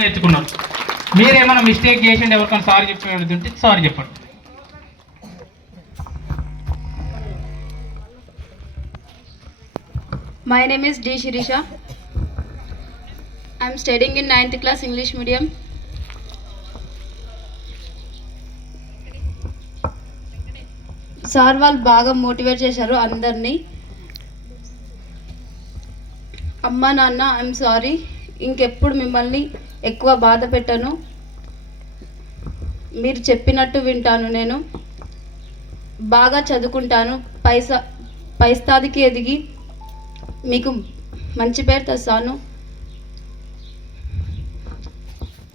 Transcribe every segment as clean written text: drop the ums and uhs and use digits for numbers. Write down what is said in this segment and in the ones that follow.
నేర్చుకున్నారు. మీరేమైనా మిస్టేక్ చేసిండి ఎవరికైనా సారీ చెప్పేది సారీ చెప్పండి. My name is D. Shirisha. I am studying in 9th class English medium. Sir వాళ్ళు బాగా మోటివేట్ చేశారు అందరినీ. అమ్మ నాన్న ఐఎమ్ సారీ, ఇంకెప్పుడు మిమ్మల్ని ఎక్కువ బాధ పెట్టను, మీరు చెప్పినట్టు వింటాను, నేను బాగా చదువుకుంటాను, పై స్థాయికి ఎదిగి మీకు మంచి పేరు తెస్తాను.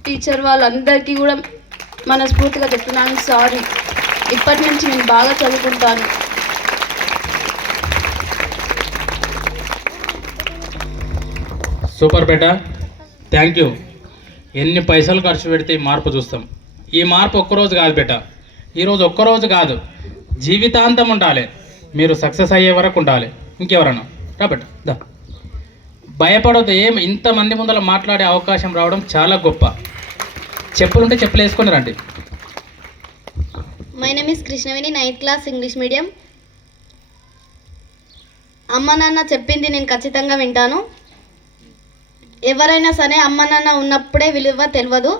టీచర్ వాళ్ళందరికీ కూడా మనస్ఫూర్తిగా చెప్తున్నాను సారీ, ఇప్పటి నుంచి నేను బాగా చదువుకుంటాను. Super beta, thank you. ఎన్ని పైసలు ఖర్చు పెడితే ఈ మార్పు చూస్తాం. ఈ మార్పు ఒక్కరోజు కాదు బేటా, ఈరోజు ఒక్కరోజు కాదు, జీవితాంతం ఉండాలి. మీరు సక్సెస్ అయ్యే వరకు ఉండాలి. ఇంకెవరన్నా రా బేటా, దా. భయపడవద్దు. ఇంతమంది ముందర మాట్లాడే అవకాశం రావడం చాలా గొప్ప. చెప్పులుంటే చెప్పులు వేసుకొని రండి. My name is Krishnaveni, 9th class English medium. అమ్మ నాన్న చెప్పింది నేను ఖచ్చితంగా వింటాను. ఎవరైనా సరే అమ్మ నాన్న ఉన్నప్పుడే విలువ తెలియదు,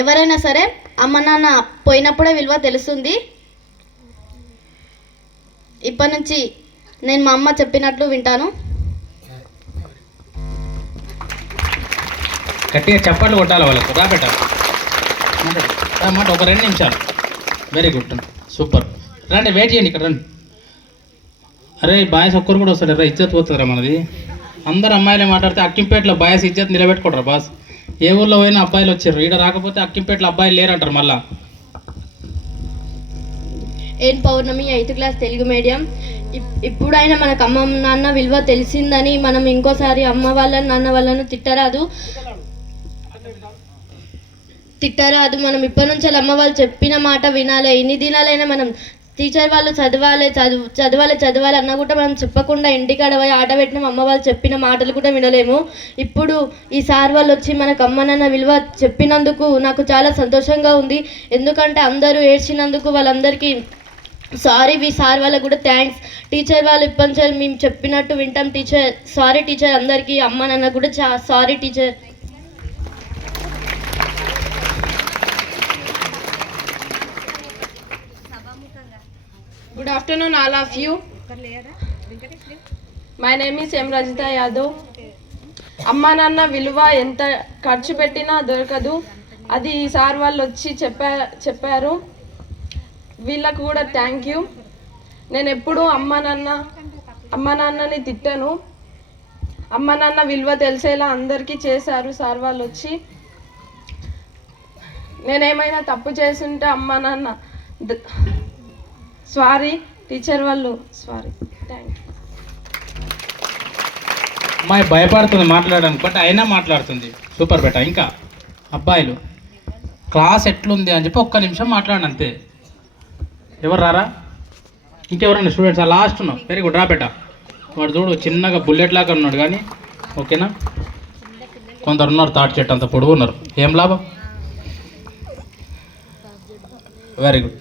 ఎవరైనా సరే అమ్మ నాన్న పోయినప్పుడే విలువ తెలుస్తుంది. ఇప్పటి నుంచి నేను మా అమ్మ చెప్పినట్లు వింటాను. గట్టిగా చప్పట్లు కొట్టాలి వాళ్ళకు. రా బేటా, మాట ఒక 2 నిమిషాలు. Very good, super. రండి, వెయిట్ చేయండి, ఇక్కడ రండి. అరే బాయ్స్ ఒక్కరు కూడా వస్తాడు రా, ఇజ్జత్ పోతుందిరా మనది. అందరు అమ్మాయిలే మాట్లాడితే అక్కింపేటలో బాయ్స్ ఇజ్జత్ నిలబెట్టుకుంటారు బాస్. ఏ ఊళ్ళో పోయినా అబ్బాయిలు వచ్చారు, ఈడ రాకపోతే అక్కింపేటలో అబ్బాయిలు లేరంటారు మళ్ళా. ఏన్ పౌర్ణమి, 8th క్లాస్ తెలుగు మీడియం. ఇప్పుడైనా మనకు అమ్మ నాన్న విలువ తెలిసిందని మనం ఇంకోసారి అమ్మ వాళ్ళని నాన్న వాళ్ళను తిట్టరాదు. మనం ఇప్పటి నుంచి అమ్మ వాళ్ళు చెప్పిన మాట వినాలి. ఎన్ని దినాలైనా మనం టీచర్ వాళ్ళు చదవాలి అన్నా కూడా మనం చెప్పకుండా ఇంటికాడ పోయి ఆట పెట్టిన అమ్మ వాళ్ళు చెప్పిన మాటలు కూడా వినలేము. ఇప్పుడు ఈ సార్ వాళ్ళు వచ్చి మనకు అమ్మ నాన్న విలువ చెప్పినందుకు నాకు చాలా సంతోషంగా ఉంది. ఎందుకంటే అందరూ ఏడ్చినందుకు వాళ్ళందరికీ సారీ. సార్ వాళ్ళకు కూడా థ్యాంక్స్. టీచర్ వాళ్ళు ఇప్పటి నుంచి మేము చెప్పినట్టు వింటాం. సారీ టీచర్ అందరికీ, అమ్మ నాన్న కూడా sorry teacher. Good afternoon all of you. My name is M. Rajita Yadav. అమ్మ నాన్న విలువ ఎంత ఖర్చు పెట్టినా దొరకదు, అది ఈ సార్ వాళ్ళు వచ్చి చెప్పారు. వీళ్ళకు కూడా థ్యాంక్ యూ. నేను ఎప్పుడూ అమ్మ నాన్నని తిట్టాను. అమ్మ నాన్న విలువ తెలిసేలా అందరికీ చేశారు సార్ వాళ్ళు వచ్చి. నేనేమైనా తప్పు చేస్తుంటే అమ్మ నాన్న సారీ, టీచర్ వాళ్ళు సారీ. Thank you. అమ్మాయి భయపడుతుంది మాట్లాడడానికి, బట్ అయినా మాట్లాడుతుంది. సూపర్ బేటా. ఇంకా అబ్బాయిలు క్లాస్ ఎట్లుంది అని చెప్పి 1 నిమిషం మాట్లాడండి అంతే. ఎవరు రారా? ఇంకెవరన్నా స్టూడెంట్స్? లాస్ట్ ఉన్నావు. వెరీ గుడ్, రా బేటా. వాడు చూడు చిన్నగా బుల్లెట్ లాగా ఉన్నాడు కానీ ఓకేనా. కొందరు ఉన్నారు తాటి చెట్టు అంత పొడుగు ఉన్నారు, ఏం లాభం. Very good.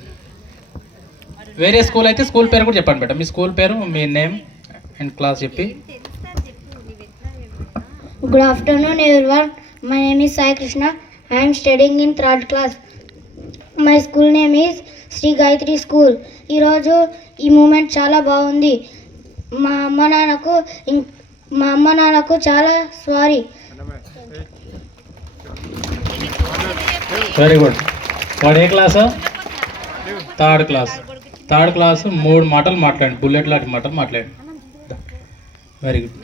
వేరే స్కూల్ అయితే స్కూల్ పేరు కూడా చెప్పండి బేటా. మీ స్కూల్ పేరు, మీ నేమ్ అండ్ క్లాస్ చెప్పి. Good afternoon everyone. My name is Sai Krishna. I am studying in 3rd class. My school name is Sri Gayatri School. ఈరోజు ఈ మూమెంట్ చాలా బాగుంది. మా అమ్మ నాన్నకు చాలా సారీ. Very good. వాడు ఏ class? 3rd class. 3rd class 3 మాటలు మాట్లాడండి, బుల్లెట్ లాంటి మాటలు మాట్లాడండి. Very good.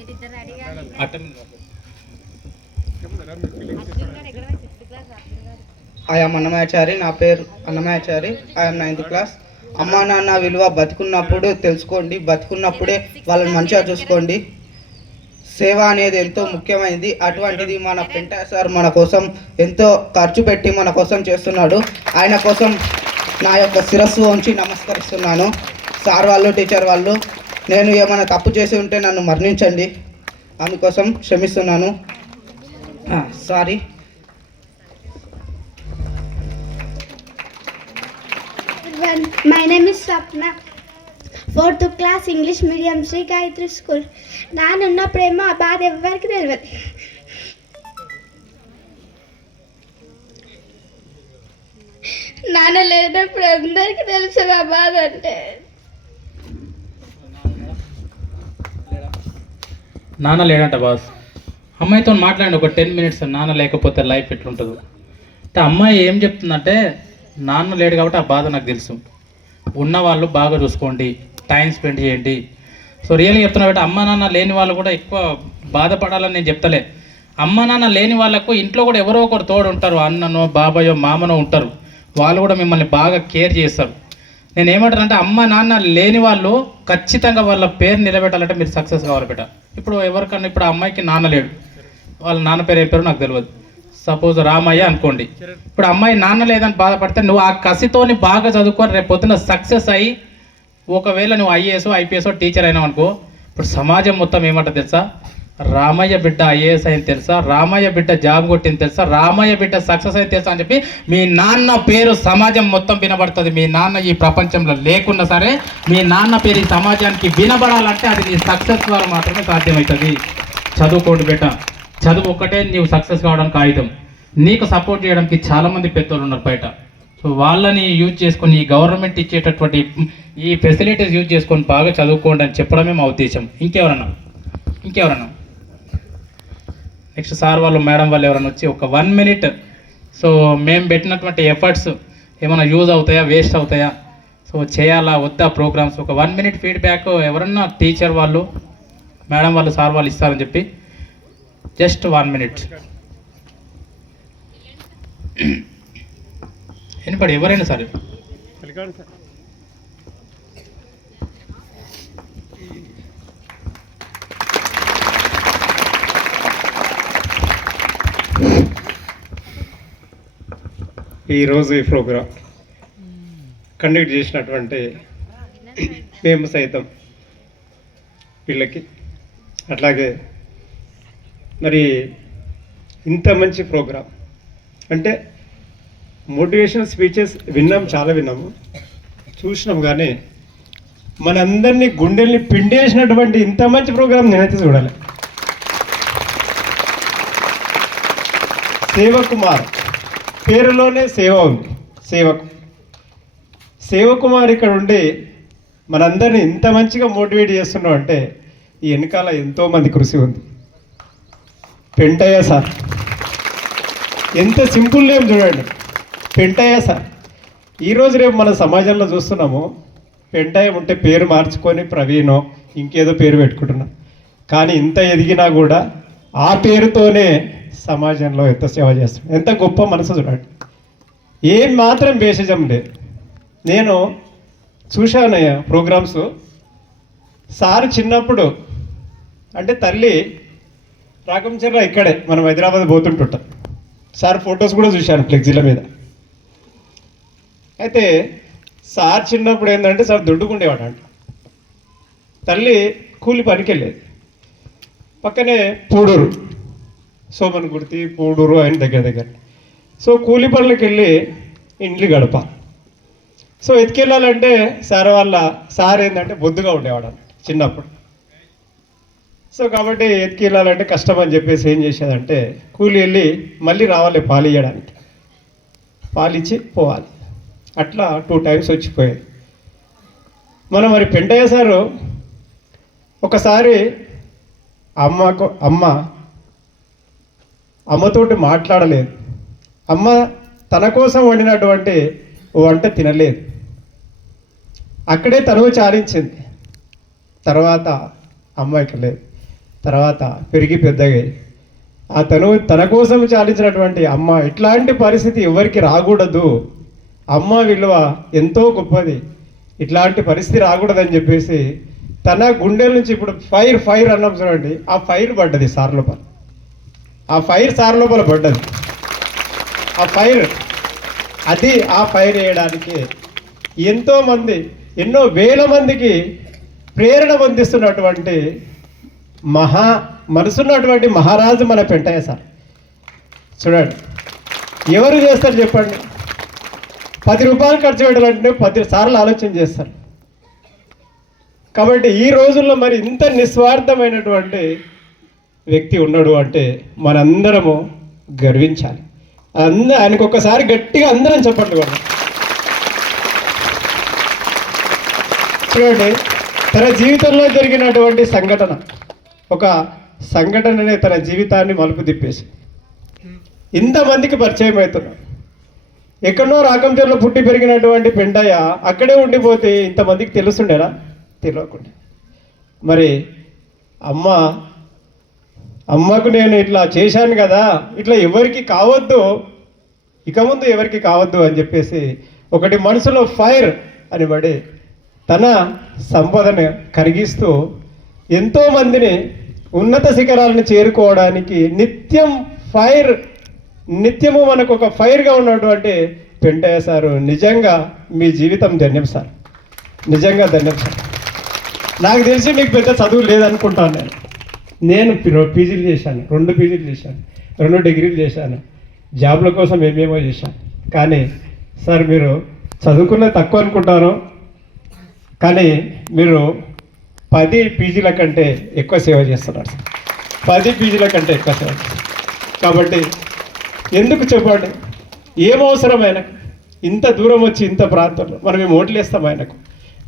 I am Annamachari. నా పేరు Annamachari. I am 9th class. అమ్మా నాన్న విలువ బతుకున్నప్పుడు తెలుసుకోండి, బతుకున్నప్పుడే వాళ్ళని మంచిగా చూసుకోండి. సేవ అనేది ఎంతో ముఖ్యమైనది. అటువంటిది మన పెంట సార్ మన కోసం ఎంతో ఖర్చు పెట్టి మన కోసం చేస్తున్నాడు. ఆయన కోసం నా యొక్క శిరస్సు ఉంచి నమస్కరిస్తున్నాను. సార్ వాళ్ళు, టీచర్ వాళ్ళు, నేను ఏమైనా తప్పు చేసి ఉంటే నన్ను మరణించండి, అందుకోసం క్షమిస్తున్నాను. Sorry. everyone. My name is Swapna. 4th class English medium Sri Gayatri School. నానున్న ప్రేమ ఆ బాధ ఎవరికి తెలియదు. నాన్న లేనప్పుడు అందరికీ తెలుసు ఆ బాధ అంటే. నాన్న లేడంట బాస్. అమ్మాయితో మాట్లాడండి ఒక 10 minutes. నాన్న లేకపోతే లైఫ్ ఎట్లుంటుందో అంటే అమ్మాయి ఏం చెప్తుందంటే నాన్న లేడు కాబట్టి ఆ బాధ నాకు తెలుసు, ఉన్నవాళ్ళు బాగా చూసుకోండి, టైం స్పెండ్ చేయండి. సో రియల్గా చెప్తున్నా బట్టి అమ్మ నాన్న లేని వాళ్ళు కూడా ఎక్కువ బాధపడాలని నేను చెప్తలే. అమ్మ నాన్న లేని వాళ్ళకు ఇంట్లో కూడా ఎవరో ఒకరు తోడు ఉంటారు, అన్ననో బాబాయో మామనో ఉంటారు, వాళ్ళు కూడా మిమ్మల్ని బాగా కేర్ చేస్తారు. నేను ఏమంటానంటే అమ్మ నాన్న లేని వాళ్ళు ఖచ్చితంగా వాళ్ళ పేరు నిలబెట్టాలంటే మీరు సక్సెస్ కావాలి బిడ్డ. ఇప్పుడు ఎవరికన్నా ఇప్పుడు ఆ అమ్మాయికి నాన్న లేడు, వాళ్ళ నాన్న పేరు ఏం పేరు నాకు తెలియదు, సపోజ్ రామయ్య అనుకోండి. ఇప్పుడు అమ్మాయి నాన్న లేదని బాధపడితే నువ్వు ఆ కసితోని బాగా చదువుకొని రేపు పొద్దున సక్సెస్ అయ్యి ఒకవేళ నువ్వు ఐఏఎస్ ఐపీఎస్ టీచర్ అయినావు అనుకో, ఇప్పుడు సమాజం మొత్తం ఏమంటుంది తెలుసా, రామయ్య బిడ్డ ఐఏఎస్ అయింది తెలుసా, రామయ్య బిడ్డ జాబ్ కొట్టింది తెలుసా, రామయ్య బిడ్డ సక్సెస్ అయింది తెలుసా అని చెప్పి మీ నాన్న పేరు సమాజం మొత్తం వినబడుతుంది. మీ నాన్న ఈ ప్రపంచంలో లేకున్నా సరే మీ నాన్న పేరు ఈ సమాజానికి వినబడాలంటే అది నీ సక్సెస్ ద్వారా మాత్రమే సాధ్యమవుతుంది. చదువుకోండి బిడ్డ, చదువు ఒక్కటే నీవు సక్సెస్ కావడానికి ఆయుధం. నీకు సపోర్ట్ చేయడానికి చాలామంది పెద్దోళ్ళు ఉన్నారు బయట. సో వాళ్ళని యూజ్ చేసుకొని ఈ గవర్నమెంట్ ఇచ్చేటటువంటి ఈ ఫెసిలిటీస్ యూజ్ చేసుకొని బాగా చదువుకోండి అని చెప్పడమే మా ఉద్దేశం. ఇంకెవరన్నా నెక్స్ట్ సార్ వాళ్ళు మేడం వాళ్ళు ఎవరైనా వచ్చి ఒక 1 minute సో మేము పెట్టినటువంటి ఎఫర్ట్స్ ఏమైనా యూజ్ అవుతాయా వేస్ట్ అవుతాయా, సో చేయాలా వద్దా ప్రోగ్రామ్స్, ఒక 1 minute ఫీడ్బ్యాక్ ఎవరన్నా టీచర్ వాళ్ళు మేడం వాళ్ళు సార్ వాళ్ళు ఇస్తారని చెప్పి జస్ట్ 1 minute. ఎనిపడి ఎవరైనా సరే. ఈరోజు ఈ ప్రోగ్రాం కండక్ట్ చేసినటువంటి మేము సైతం వీళ్ళకి, అట్లాగే మరి ఇంత మంచి ప్రోగ్రాం అంటే మోటివేషనల్ స్పీచెస్ చాలా విన్నాము చూసినాము, కానీ మనందరినీ గుండెల్ని పిండేసినటువంటి ఇంత మంచి ప్రోగ్రాం నేనైతే చూడాలి. సేవకుమార్ పేరులోనే సేవ ఉంది, సేవకుమార్ ఇక్కడ ఉండి మనందరినీ ఇంత మంచిగా మోటివేట్ చేస్తున్నాం అంటే ఈ వెనకాల ఎంతోమంది కృషి ఉంది. పెంటయ్య సార్ ఎంత సింపుల్ నేమ్ చూడండి, పెంటయ్య సార్. ఈరోజు రేపు మన సమాజంలో చూస్తున్నాము, పెంటయ్య ఉంటే పేరు మార్చుకొని ప్రవీణో ఇంకేదో పేరు పెట్టుకుంటున్నాం, కానీ ఇంత ఎదిగినా కూడా ఆ పేరుతోనే సమాజంలో ఎంత సేవ చేస్తున్నాం. ఎంత గొప్ప మనసు చూడండి, ఏం మాత్రం భేషజం లేదు. నేను చూశానయ్యా ప్రోగ్రామ్స్. సార్ చిన్నప్పుడు అంటే తల్లి రాకంచర్ల ఇక్కడే మనం హైదరాబాద్ పోతుంటుంటాం. సార్ ఫొటోస్ కూడా చూశాను ఫ్లెక్సీల మీద. అయితే సార్ చిన్నప్పుడు ఏంటంటే సార్ దొడ్డుకుండేవాడు అంట. తల్లి కూలి పనికి వెళ్ళేది, పక్కనే పూడూరు సోమన్ గుర్తి పూడూరు ఆయన దగ్గర. సో కూలి పనులకు వెళ్ళి ఇండ్లు గడప. సో ఎత్తుకెళ్ళాలంటే సార్ ఏంటంటే బొద్దుగా ఉండేవాడు చిన్నప్పుడు. సో కాబట్టి ఎత్తుకెళ్ళాలంటే కష్టం అని చెప్పేసి ఏం చేసేదంటే కూలి వెళ్ళి మళ్ళీ రావాలి పాలు ఇవ్వడానికి, పాలిచ్చి పోవాలి. అట్లా 2 times వచ్చిపోయేది. మరి పెంటయ్య సారు ఒకసారి అమ్మతోటి మాట్లాడలేదు. అమ్మ తన కోసం వండినటువంటి వంట తినలేదు, అక్కడే తనువు చాలించింది. తర్వాత అమ్మాయికి లేదు, తర్వాత పెరిగి పెద్దగా ఆ తన కోసం చాలించినటువంటి అమ్మ ఇట్లాంటి పరిస్థితి ఎవరికి రాకూడదు, అమ్మ విలువ ఎంతో గొప్పది, ఇట్లాంటి పరిస్థితి రాకూడదని చెప్పేసి తన గుండెల నుంచి ఇప్పుడు ఫైర్ అన్నాం చూడండి, ఆ ఫైర్ పడ్డది సార్ లోపల, ఆ ఫైర్ సార్ లోపల పడ్డది. ఆ ఫైర్ వేయడానికి ఎంతోమంది ఎన్నో వేల మందికి ప్రేరణ పొందిస్తున్నటువంటి మనసున్నటువంటి మహారాజు మన పెంటయ్య సార్. చూడండి ఎవరు చేస్తారు చెప్పండి, రూపాయలు ఖర్చు పెట్టాలంటే 10 సార్లు ఆలోచన చేస్తారు. కాబట్టి ఈ రోజుల్లో మరి ఇంత నిస్వార్థమైనటువంటి వ్యక్తి ఉన్నాడు అంటే మనందరము గర్వించాలి. ఆయనకు ఒక్కసారి గట్టిగా అందరం చప్పట్లు కొడదాం. చూడండి, తన జీవితంలో జరిగినటువంటి ఒక సంఘటననే తన జీవితాన్ని మలుపు తిప్పేసి ఇంతమందికి పరిచయం అవుతున్నాడు. ఎక్కడో రాకంపేరులో పుట్టి పెరిగినటువంటి పెంటయ్య అక్కడే ఉండిపోతే ఇంతమందికి తెలుస్తుండేనా? తెలియకుండా. మరి అమ్మకు నేను ఇట్లా చేశాను కదా, ఇట్లా ఎవరికి కావద్దు, ఇక ముందు ఎవరికి కావద్దు అని చెప్పేసి ఒకటి మనసులో ఫైర్ అని పడి తన సంపదను కరిగిస్తూ ఎంతోమందిని ఉన్నత శిఖరాలను చేరుకోవడానికి నిత్యము మనకు ఒక ఫైర్గా ఉన్నటువంటి పెంటయ్య సారు, నిజంగా మీ జీవితం ధన్యం సార్, నిజంగా ధన్యం సార్. నాకు తెలిసి మీకు పెద్ద చదువు లేదనుకుంటాను. నేను పీజీలు చేశాను, 2 పీజీలు చేశాను, 2 డిగ్రీలు చేశాను, జాబ్ల కోసం ఏమేమో చేశాను. కానీ సార్ మీరు చదువుకున్నది తక్కువ అనుకుంటాను, కానీ మీరు 10 పీజీల కంటే ఎక్కువ సేవ చేస్తున్నారు సార్. 10 పీజీల కంటే ఎక్కువ సేవ. కాబట్టి ఎందుకు చెప్పండి, ఏం అవసరం ఆయనకు? ఇంత దూరం వచ్చి ఇంత ప్రాంతంలో మనం ఏం ఓట్లు వేస్తాం ఆయనకు?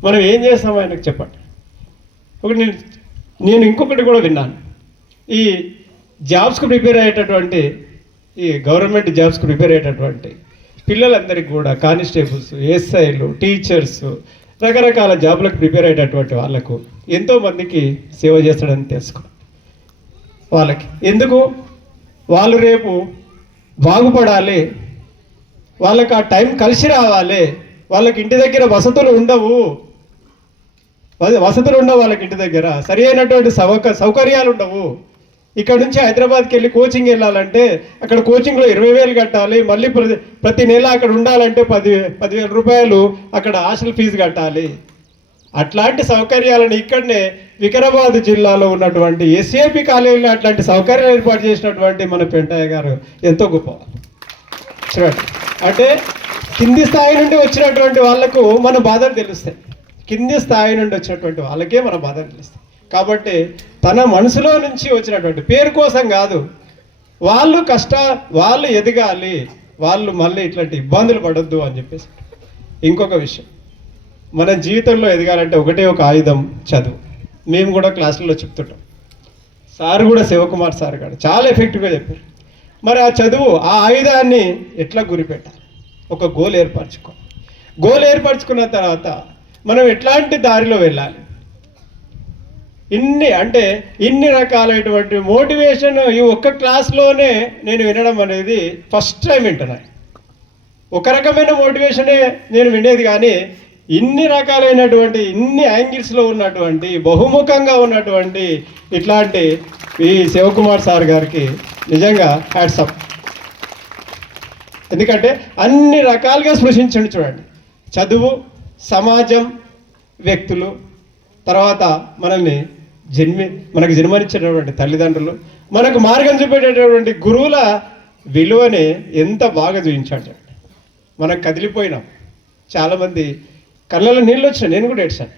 మనం ఏం చేస్తాం ఆయనకు చెప్పండి. ఒకటి నేను ఇంకొకటి కూడా విన్నాను. ఈ జాబ్స్కు ప్రిపేర్ అయ్యేటటువంటి, ఈ గవర్నమెంట్ జాబ్స్కు ప్రిపేర్ అయ్యేటటువంటి పిల్లలందరికీ కూడా కానిస్టేబుల్స్, ఎస్ఐలు, టీచర్స్, రకరకాల జాబులకు ప్రిపేర్ అయ్యేటటువంటి వాళ్ళకు ఎంతోమందికి సేవ చేస్తాడని తెలుసుకో. వాళ్ళకి ఎందుకు? వాళ్ళు రేపు బాగుపడాలి, వాళ్ళకి ఆ టైం కలిసి రావాలి. వాళ్ళకి ఇంటి దగ్గర వసతులు ఉండవు వాళ్ళకి ఇంటి దగ్గర సరి అయినటువంటి సౌకర్యాలు ఉండవు. ఇక్కడ నుంచి హైదరాబాద్కి వెళ్ళి కోచింగ్ వెళ్ళాలంటే అక్కడ కోచింగ్లో 20,000 కట్టాలి, మళ్ళీ ప్రతి నెల అక్కడ ఉండాలంటే 10,000 రూపాయలు అక్కడ హాస్టల్ ఫీజు కట్టాలి. అట్లాంటి సౌకర్యాలను ఇక్కడనే వికారాబాద్ జిల్లాలో ఉన్నటువంటి ఎస్ఏపి కాలేజీలో అట్లాంటి సౌకర్యాలు ఏర్పాటు చేసినటువంటి మన పెంటయ్య గారు ఎంతో గొప్ప. చూడండి, అంటే కింది స్థాయి నుండి వచ్చినటువంటి వాళ్లకు మన బాధలు తెలుస్తాయి, కింది స్థాయి నుండి వచ్చినటువంటి వాళ్ళకే మన బాధలు తెలుస్తాయి. కాబట్టి తన మనసులో నుంచి వచ్చినటువంటి పేరు కోసం కాదు, వాళ్ళు ఎదగాలి, వాళ్ళు మళ్ళీ ఇట్లాంటి ఇబ్బందులు పడొద్దు అని చెప్పేసి. ఇంకొక విషయం, మన జీవితంలో ఎదగాలంటే ఒకటే ఒక ఆయుధం, చదువు. మేము కూడా క్లాసుల్లో చెప్తుంటాం. సార్ కూడా, శివకుమార్ సార్ గారు చాలా ఎఫెక్టివ్గా చెప్పారు. మరి ఆ చదువు, ఆ ఆయుధాన్ని ఎట్లా గురిపెట్టాలి? ఒక గోల్ ఏర్పరచుకున్న తర్వాత మనం ఎట్లాంటి దారిలో వెళ్ళాలి? ఇన్ని రకాలైనటువంటి మోటివేషన్ ఈ ఒక్క క్లాస్లోనే నేను వినడం అనేది ఫస్ట్ టైం వింటున్నాను. ఒక రకమైన మోటివేషనే నేను వినేది, కానీ ఇన్ని రకాలైనటువంటి, ఇన్ని యాంగిల్స్లో ఉన్నటువంటి, బహుముఖంగా ఉన్నటువంటి ఇట్లాంటి ఈ శివకుమార్ సార్ గారికి నిజంగా హ్యాట్స్ ఆఫ్. ఎందుకంటే అన్ని రకాలుగా స్పృశించండి. చూడండి, చదువు, సమాజం, వ్యక్తులు, తర్వాత మనకు జన్మనిచ్చినటువంటి తల్లిదండ్రులు, మనకు మార్గం చూపేటటువంటి గురువుల విలువని ఎంత బాగా చూపించాడు. మనం కదిలిపోయినాం. చాలామంది కళ్ళలో నీళ్ళు వచ్చినాయి, నేను కూడా ఏడ్చాను,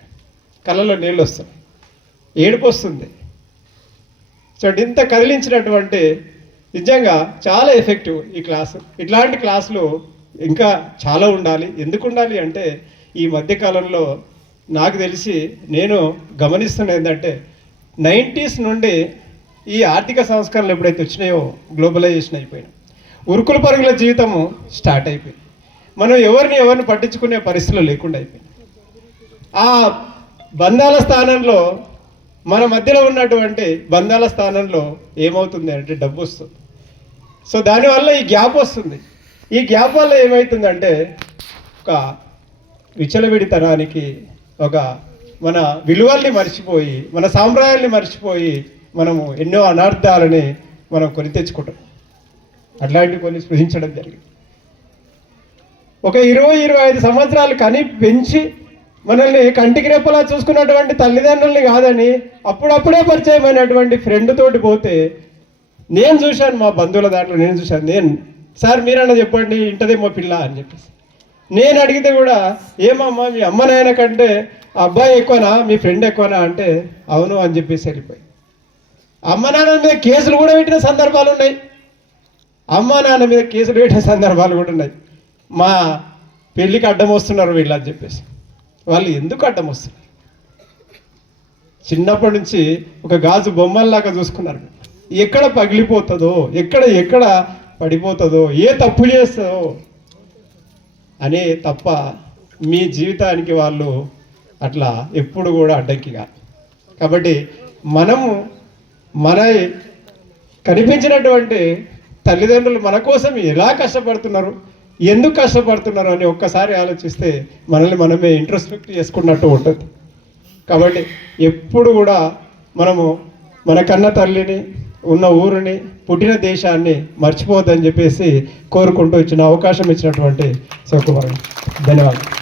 కళ్ళలో నీళ్ళు వస్తాయి, ఏడుపు వస్తుంది. చూడండి, ఇంత కదిలించినటువంటి నిజంగా చాలా ఎఫెక్టివ్ ఈ క్లాసు. ఇట్లాంటి క్లాసులు ఇంకా చాలా ఉండాలి. ఎందుకు ఉండాలి అంటే ఈ మధ్యకాలంలో నాకు తెలిసి నేను గమనిస్తున్న ఏంటంటే 90s నుండి ఈ ఆర్థిక సంస్కరణలు ఎప్పుడైతే వచ్చినాయో గ్లోబలైజేషన్ అయిపోయినాయి, ఉరుకుల పరుగుల జీవితము స్టార్ట్ అయిపోయింది. మనం ఎవరిని పట్టించుకునే పరిస్థితులు లేకుండా అయిపోయింది. ఆ బంధాల స్థానంలో, మన మధ్యలో ఉన్నటువంటి బంధాల స్థానంలో ఏమవుతుంది అంటే డబ్బు వస్తుంది. సో దానివల్ల ఈ గ్యాప్ వస్తుంది. ఈ గ్యాప్ వల్ల ఏమవుతుందంటే ఒక విచలవిడితనానికి, ఒక మన విలువల్ని మర్చిపోయి, మన సాంప్రదాయాల్ని మర్చిపోయి మనము ఎన్నో అనర్థాలని మనం కొని తెచ్చుకుంటాం. అట్లాంటివి కొన్ని స్పృశించడం జరిగింది. ఒక 20-25 సంవత్సరాలు పెంచి మనల్ని కంటికి రెప్పలా చూసుకున్నటువంటి తల్లిదండ్రుల్ని కాదని అప్పుడప్పుడే పరిచయమైనటువంటి ఫ్రెండ్ తోటి పోతే నేను చూశాను, మా బంధువుల దాంట్లో నేను చూశాను. సార్ మీరన్నా చెప్పండి, ఇంటదేమో పిల్ల అని చెప్పేసి నేను అడిగితే కూడా ఏమమ్మా మీ అమ్మ నాయన కంటే ఆ అబ్బాయి ఎక్కువనా మీ ఫ్రెండ్ ఎక్కువనా అంటే అవును అని చెప్పేసి వెళ్ళిపోయి అమ్మ నాన్న మీద కేసులు కూడా పెట్టిన సందర్భాలు ఉన్నాయి. అమ్మ నాన్న మీద కేసులు పెట్టిన సందర్భాలు కూడా ఉన్నాయి. మా పెళ్ళికి అడ్డం వస్తున్నారు వీళ్ళు అని చెప్పేసి. వాళ్ళు ఎందుకు అడ్డం వస్తున్నారు? చిన్నప్పటి నుంచి ఒక గాజు బొమ్మల్లాగా చూసుకున్నారు. ఎక్కడ పగిలిపోతుందో, ఎక్కడ పడిపోతుందో, ఏ తప్పు చేస్తుందో అనే తప్ప మీ జీవితానికి వాళ్ళు అట్లా ఎప్పుడు కూడా అడ్డంకి కాదు. కాబట్టి మనము మన కనిపించినటువంటి తల్లిదండ్రులు మన కోసం ఎలా కష్టపడుతున్నారు, ఎందుకు కష్టపడుతున్నారు అని ఒక్కసారి ఆలోచిస్తే మనల్ని మనమే ఇంట్రోస్పెక్ట్ చేసుకున్నట్టు ఉంటుంది. కాబట్టి ఎప్పుడు కూడా మనము మన కన్న తల్లిని, ఉన్న ఊరిని, పుట్టిన దేశాన్ని మర్చిపోవద్దని చెప్పేసి కోరుకుంటూ ఇచ్చిన అవకాశం ఇచ్చినటువంటి శివకుమార్ ధన్యవాదాలు.